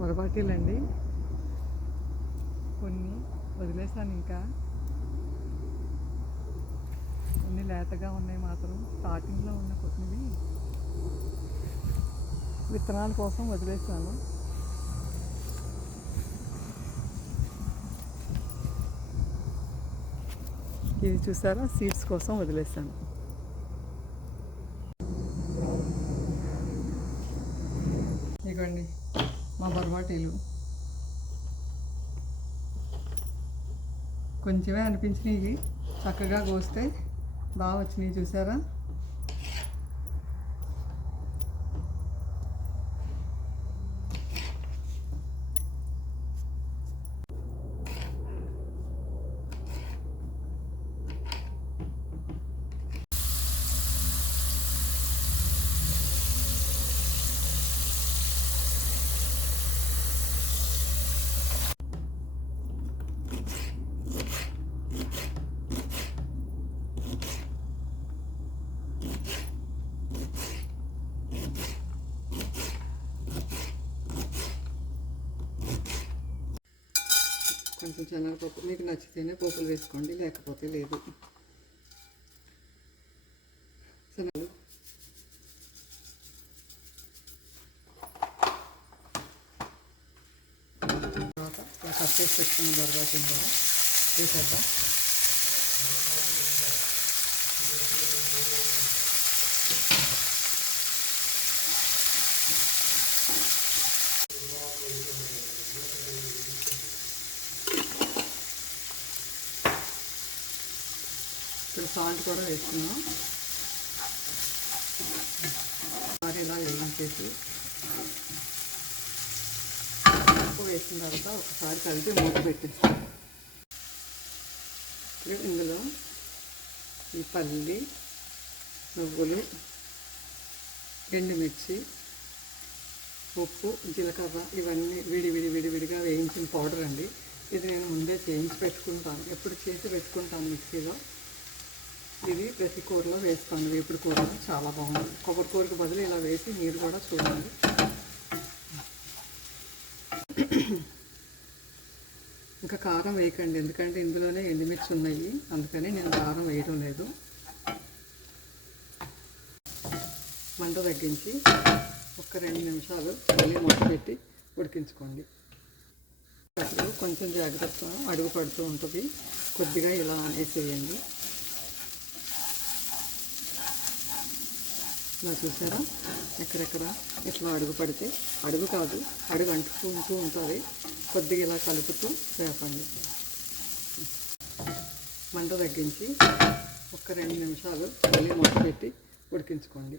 పొరపాటీలండి. కొన్ని వదిలేసాను, ఇంకా కొన్ని లేతగా ఉన్నాయి మాత్రం. స్టార్టింగ్లో ఉన్న కొన్నివి విత్తనాల కోసం వదిలేసాను. ఇది చూసారా, సీడ్స్ కోసం వదిలేసాను. ఇదిగోండి మా బొరబాటీలు. కొంచెమే అనిపించినాయి, చక్కగా కోస్తే బాగా వచ్చినాయి. చూసారా, కొంచెం శనగపప్పు మీకు నచ్చితేనే పోపులు వేసుకోండి, లేకపోతే లేదు. శనగలు తర్వాత కట్ చేసి పెట్టుకున్న బొరబాటి కూడా వేసేద్దాం. ఇక్కడ సాల్ట్ కూడా వేసుకున్నాం. మరి ఇలా వేయించేసి ఉప్పు వేసిన తర్వాత ఒకసారి కలిపి మూత పెట్టేస్తాం. ఇప్పుడు ఇందులో ఈ పల్లి, నువ్వులు, ఎండుమిర్చి, ఉప్పు, జీలకర్ర ఇవన్నీ విడివిడిగా వేయించిన పౌడర్ అండి. ఇది నేను ముందే చేయించి పెట్టుకుంటాను, ఎప్పుడు చేసి పెట్టుకుంటాను మిక్సీలో. ఇది ప్రతి కూరలో వేస్తాను, వేపుడు కూరలో చాలా బాగుంటుంది. కొబ్బరి కూరకు బదులు ఇలా వేసి మీరు కూడా చూడండి. ఇంకా కారం వేయకండి, ఎందుకంటే ఇందులోనే ఎండుమిర్చి ఉన్నాయి, అందుకని నేను కారం వేయడం లేదు. మంట తగ్గించి ఒక 2 నిమిషాలు మళ్ళీ మూత పెట్టి ఉడికించుకోండి. అప్పుడు కొంచెం జాగ్రత్త, అడుగు పడుతూ ఉంటుంది, కొద్దిగా ఇలా అనేసేయండి. ఇలా చూసారా, ఎక్కడెక్కడ ఇట్లా అడుగు పడితే, అడుగు కాదు అడుగు అంటుకుంటూ ఉంటుంది, కొద్దిగా ఇలా కలుపుతూ వేపండి. మంట తగ్గించి ఒక 2 నిమిషాలు మళ్ళీ మూత పెట్టి ఉడికించుకోండి.